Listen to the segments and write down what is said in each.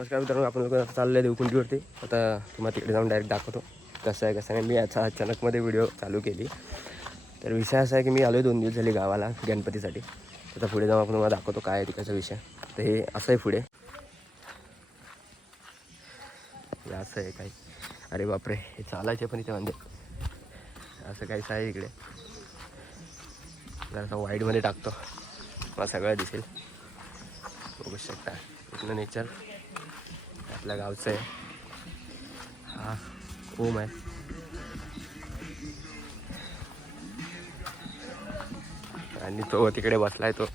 नमस्कार मित्रांनो आपण लोक आता चाललं आहे देवकुंडीवरती. आता तुम्हाला तिकडे जाऊन डायरेक्ट दाखवतो कसं आहे कसं नाही. मी आता अचानकमध्ये व्हिडिओ चालू केली. तर विषय असा आहे की मी आलो आहे दोन दिवस झाले गावाला गणपतीसाठी. आता पुढे जाऊन आपण तुम्हाला दाखवतो काय आहे तिकडचा विषय. तर हे असं आहे पुढे. हे असं आहे काही. अरे बापरे हे चालायचे पण इथे म्हणजे. असं काहीच आहे इकडे. जरासा वाईटमध्ये टाकतो. मला सगळं दिसेल. बघू शकता. इथलं नेचर आपल्या गावचं. आहे हा ओम आहे. आणि तो तिकडे बसलाय तो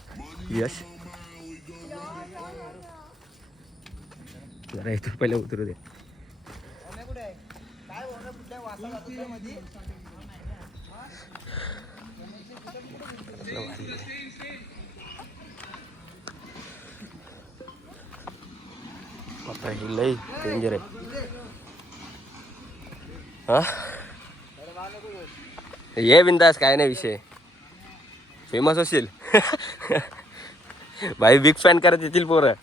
यश. जरा इथून पहिले उतरू दे. आपलं हे लई डेंजर आहे. हा? ये बिंदास काय नाही विषय. फेमस होशील. भाई बिग फॅन करत येतील पोरं.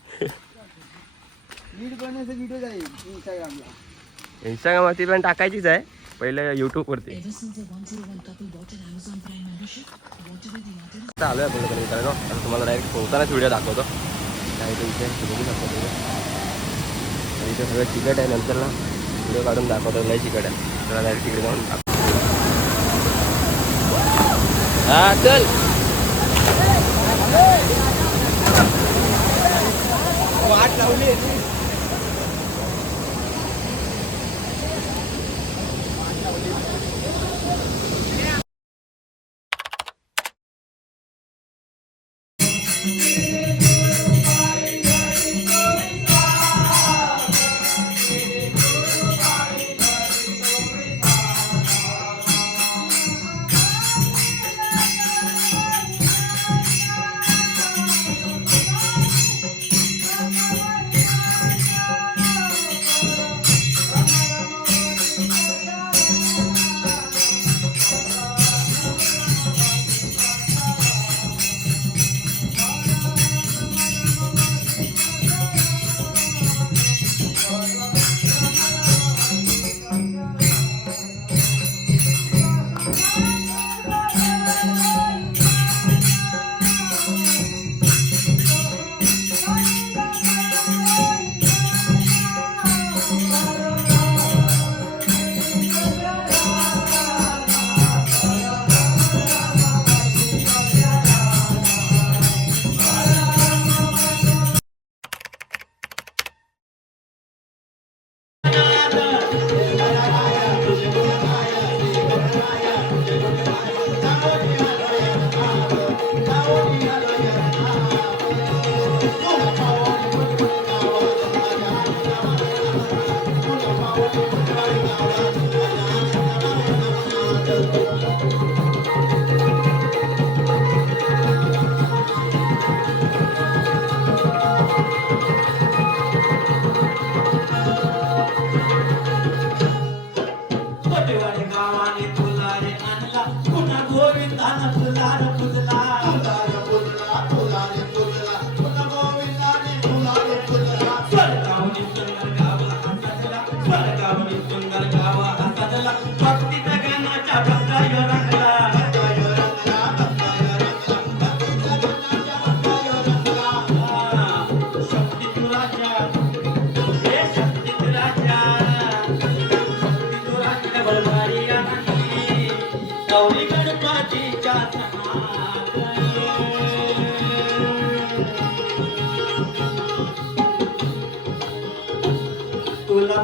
इंस्टाग्रामवरती पण टाकायचीच आहे पहिले युट्यूबवरती Ever since a 101 couple bought an Amazon Prime membership, what are the others? आता आलो आहे मित्रांनो. आता तुम्हाला डायरेक्ट पोहतानाच व्हिडिओ दाखवतो. काय ते विषय बघू शकतो इथे सगळं चिकट आहे. नंतर ना व्हिडिओ काढून दाखवतो. लय चिकट आहे. त्याला डायरेक्ट तिकडे जाऊन दाखवतो. हा चल. वाट लावली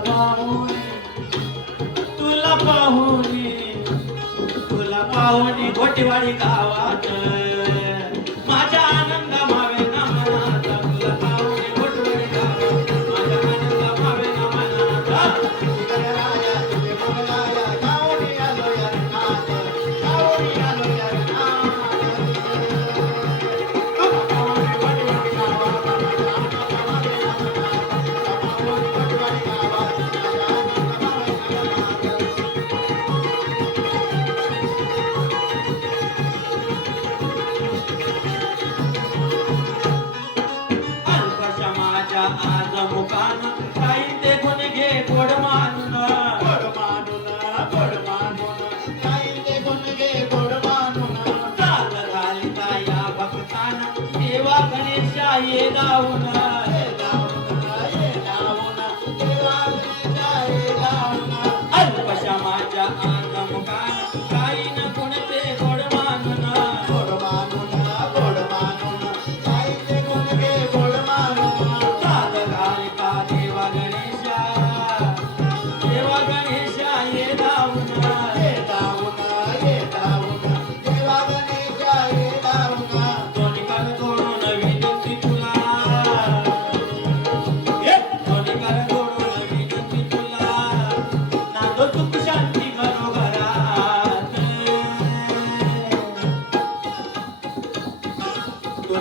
पाहुणे तुला पाहुणे तुला पाहुणे गोटेवाडी गावात. Bye.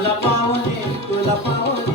तुला पाहुणे तुला पाहुणे.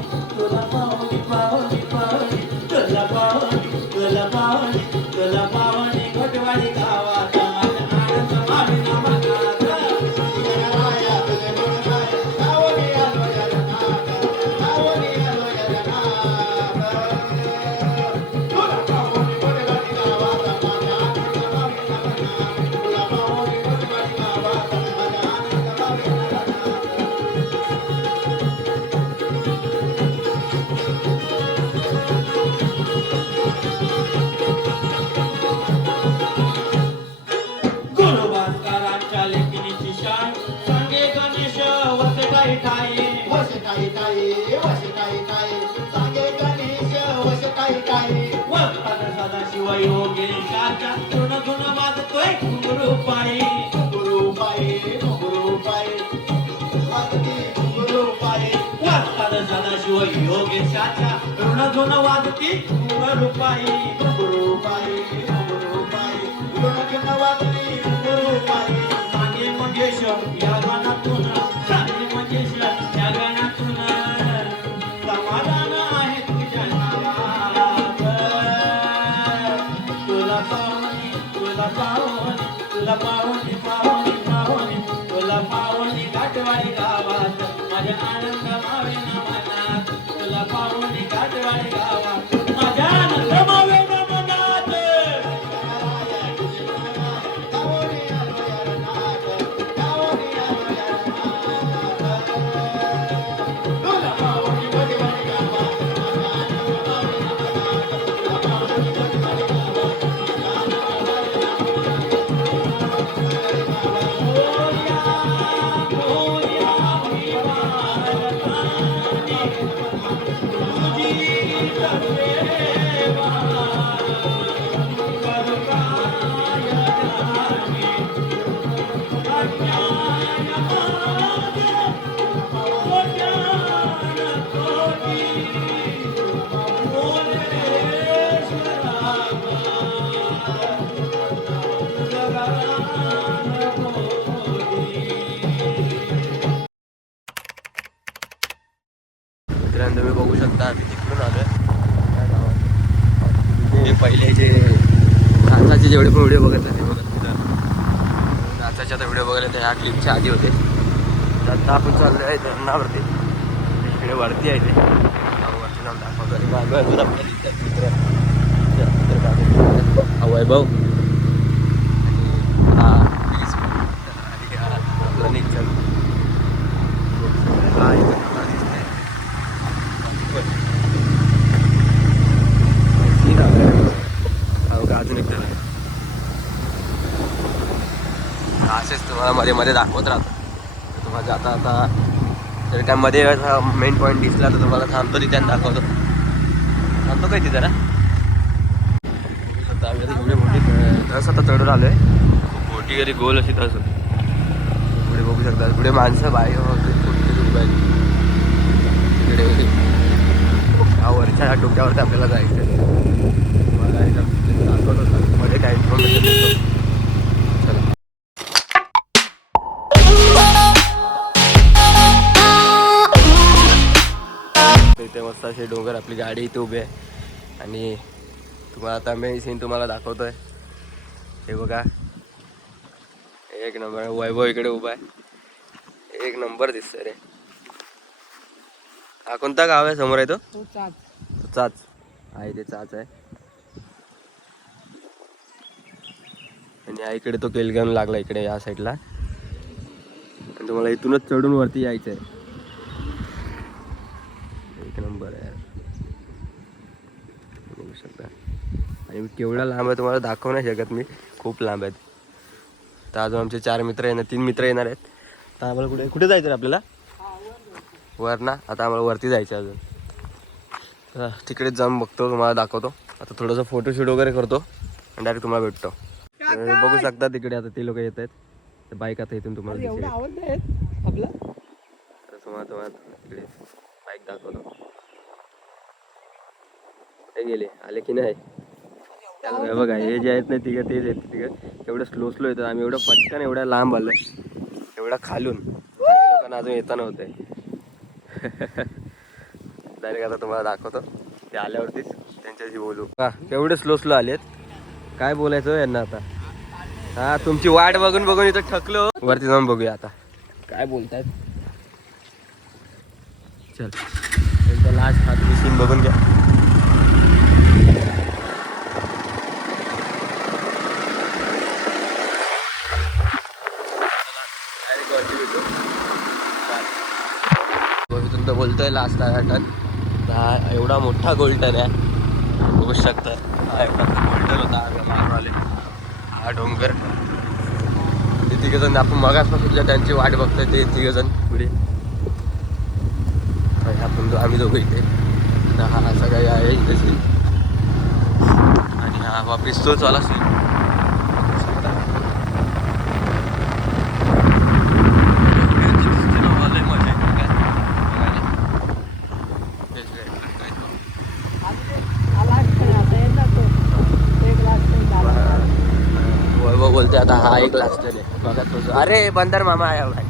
शिव योगेशाच्या ऋण गुण वाजती. गुरु पायी जेवढे पण व्हिडिओ बघत ते बघत तिथं नाचाचे आता व्हिडिओ बघायला ह्या क्लिपच्या आधी होते. तर आता आपण चाललो आहे धरणावरती. इकडे वरती आहे ते. वरती जाऊन दाखवतो. आणि मागं अजून आपल्या तिथे मित्र मित्र मित्र काका. हा वैभव आणि हा प्लीज आणि हा आपला निखिल. हा इथं मला दिसतंय. हो का अजून एक जण आहे. असेच तुम्हाला मध्ये मध्ये दाखवत राहतो. तुम्हाला जाता आता जर काय मध्ये मेन पॉईंट दिसला तर तुम्हाला थांबतो तिथे दाखवतो. थांबतो काय तिथे ना आता एवढी मोठी तस आता चढून आलो आहे खूप मोठी घरी गोल अशी तस पुढे बघू शकता पुढे माणसं बाहेर कुठे तिकडे वरच्या डोक्यावरती आपल्याला जायचं आहे. मला दाखवत मध्ये काय मस्त असे डोंगर आपली गाडी इथे उभी आहे. आणि तुम्हाला आता मी सीन तुम्हाला दाखवतोय. हे बघा. एक नंबर वैभव इकडे उभा आहे. एक नंबर दिसतोय रे. हा कोणता गाव आहे? समोर आहे तो? चाच. आहे ते चाच. आहे. आणि हा इकडे तो केलगाम लागला इकडे या साईडला आणि तुम्हाला इथूनच चढून वरती यायचं आहे एक नंबर आहे बघू शकता आणि केवढा लांब आहे तुम्हाला दाखवू नाही शकत मी. खूप लांब आहेत. तर अजून आमचे चार मित्र येणार तीन मित्र येणार आहेत. तर आम्हाला कुठे कुठे जायचं रे आपल्याला? वर ना आता आम्हाला वरती जायचं अजून. तर तिकडेच जाऊन बघतो तुम्हाला दाखवतो. आता थोडंसं फोटोशूट वगैरे करतो आणि डायरेक्ट तुम्हाला भेटतो. तर बघू शकता तिकडे आता ते लोक येत आहेत. बाईक आता इथून तुम्हाला आपलं? तर तुम्हाला तुम्हाला तिकडे बाईक दाखवतो. कुठे गेले? आले की नाही? हे बघा हे जे आहेत ना तिघं तेच आहेत तिघं एवढं स्लो स्लो येतात. आम्ही एवढं पटकन एवढ्या लांब आलोय. एवढा खालून. लोकांना अजून येता नव्हते डायरेक्ट आता तुम्हाला दाखवतो. ते आल्यावरतीच त्यांच्या यांच्याशी बोलू. का एवढे स्लो स्लो आलेत. काय बोलायचं यांना आता? हा तुमची वाट बघून बघून इथं ठकलो. वरती जाऊन बघूया आता. काय बोलतायत? चल. एकदा लास्ट हात सीन बघून घ्या. गोष्टीतून तर लास्ट टन हा एवढा मोठा गोल्डन आहे. बघू शकता हा एवढा गोल्डन होता. हा डोंगर. ते तिघजण आपण मगासपासून त्यांची वाट बघतोय ते तिघजण पुढे. आणि आपण आम्ही दोघं इथे. आता हा सगळा आहे इथे आणि हा वापिस तोच वाला सीन वैभव बोलते बघा तुझं अरे बंदर मामा आहे भाई.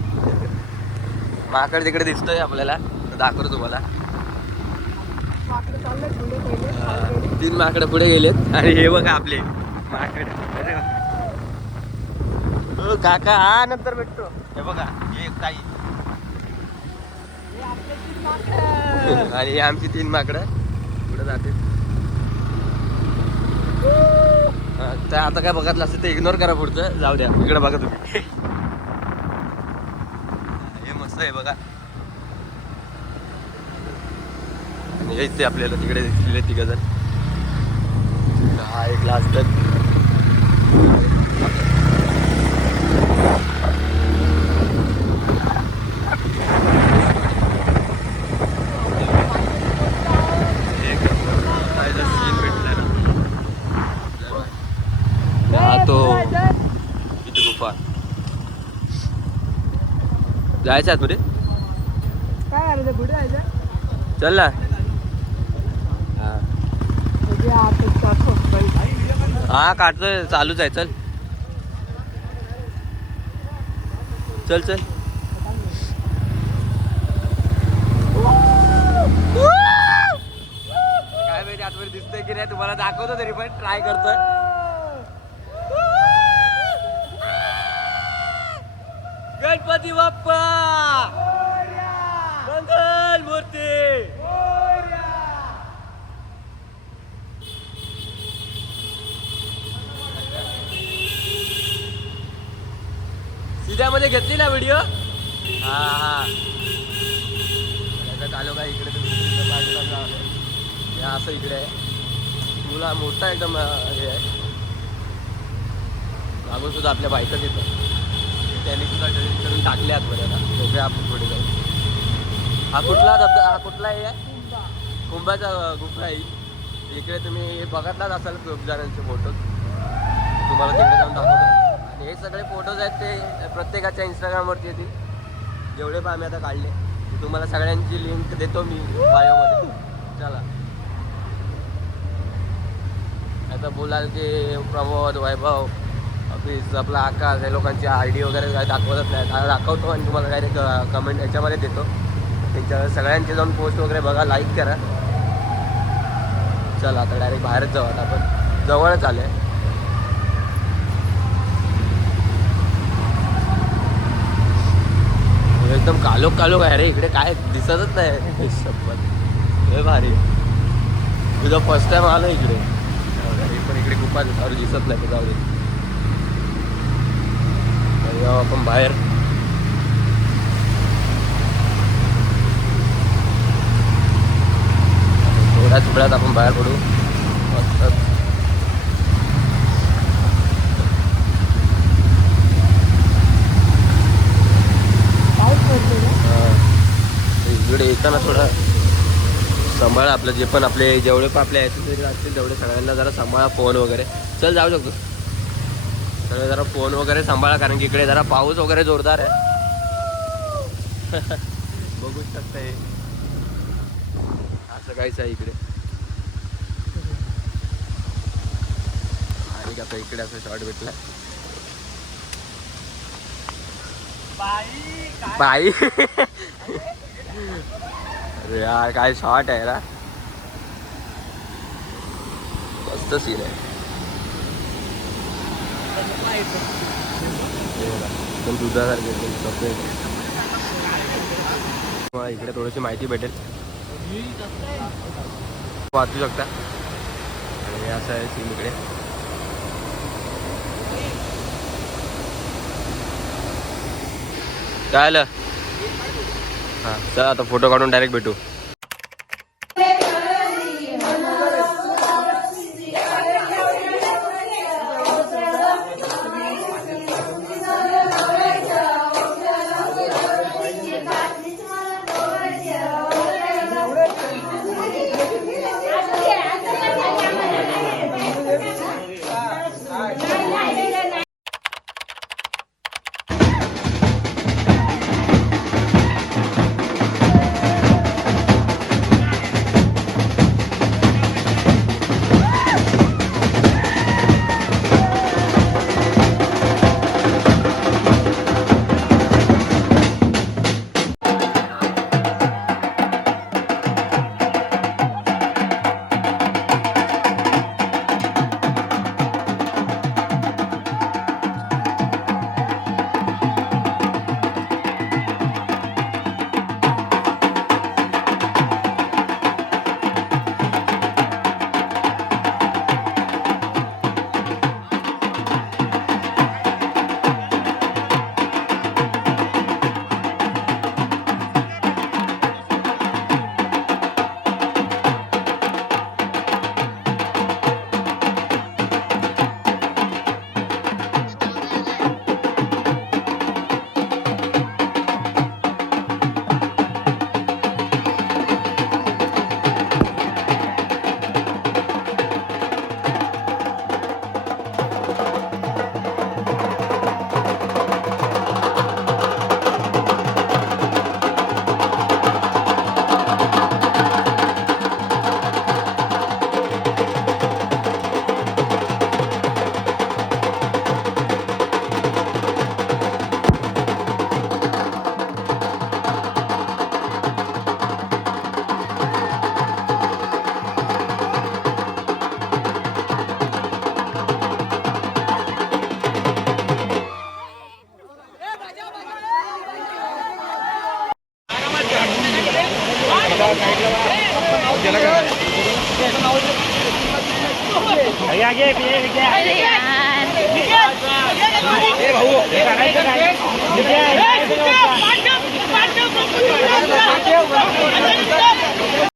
माकड तिकडे दिसतोय आपल्याला. दाखवतो तुम्हाला. तीन माकडं पुढे गेलेत. आणि हे बघा आपले. माकड. हो, काका हा नंतर भेटतो. हे बघा हे काही आणि हे आमची तीन माकडं. पुढे जाते त्या आता काय बघितलं असतं ते इग्नोर करा पुढचं. जाऊ द्या. इकडे बघा तुम्ही. हे मस्त आहे बघा. आणि हेच ते आपल्याला तिकडे दिसलेले तिघ जण. हा एक लास्ट सीन भेटला ना हा तो. इथे गुफा. जायचं आतमध्ये काय चल ना. हा. काढतोय. चालूच आहे. चल. चल चल. काय माहिती आतमध्ये दिसतंय की नाही तुम्हाला दाखवतो तरी पण. ट्राय करतोय. गणपती बाप्पा? मंगल मूर्ती. सिध्यामध्ये घेतली ना व्हिडिओ हा हा. आलो का इकडे तुम्ही बाजूला जा. असं इकडे आहे. मुला मोठा एकदम हे आहे. मागून सुद्धा आपल्या बायकच येतो त्याने सुद्धा ड्रिल करून टाकले आतमध्ये आता. बघूया आपण पुढे जाऊ हा कुठला धबधबा हा कुठला आहे? कुंभाचा गुफा आहे. इकडे तुम्ही बघतलाच असाल खूप जणांचे फोटो तुम्हाला तिकडे जाऊन दाखवतो. आणि हे सगळे फोटोज आहेत ते प्रत्येकाच्या इंस्टाग्रामवरती येतील. जेवढे पण आम्ही आता काढले तुम्हाला सगळ्यांची लिंक देतो मी बायोमध्ये चला. आता बोलाल की प्रमोद वैभव ऑफिस आपला आकाश हे लोकांची आय डी वगैरे काय दाखवतच नाही. आता दाखवतो आणि तुम्हाला डायरेक्ट कमेंट याच्यामध्ये देतो. त्याच्या सगळ्यांचे जाऊन पोस्ट वगैरे बघा लाईक करा. चला आता डायरेक्ट बाहेरच जाऊ आता आपण. जवळच आले एकदम कालोख कालोख आहे रे इकडे काय दिसतच नाही. शपथ. लय भारी. तुझा फर्स्ट टाइम आलं इकडे. पण इकडे खूप दिसत नाही जाऊ दे तर आपण बाहेर थोड्या थोड्यात आपण बाहेर पडू मस्त इकडे येताना थोडा सांभाळा आपलं जे पण आपले जेवढे पण आपले ॲसेसरीज असतील तेवढे सगळ्यांना जरा सांभाळा फोन वगैरे. चल जाऊ शकतो. सगळे जरा फोन वगैरे सांभाळा कारण की इकडे जरा पाऊस वगैरे जोरदार आहे. बघू शकता हे. असं काहीच आहे इकडे. आणि आता इकडे असं शॉर्ट भेटला बाई अरे यार काय शॉर्ट आहे ना मस्त सीन आहे. एकदम दुधासारखे एकदम इकडे थोडीशी माहिती भेटेल. वाचू शकता. आणि असं आहे सीन इकडे. काय आलं? हां चला आता फोटो काढून डायरेक्ट भेटू.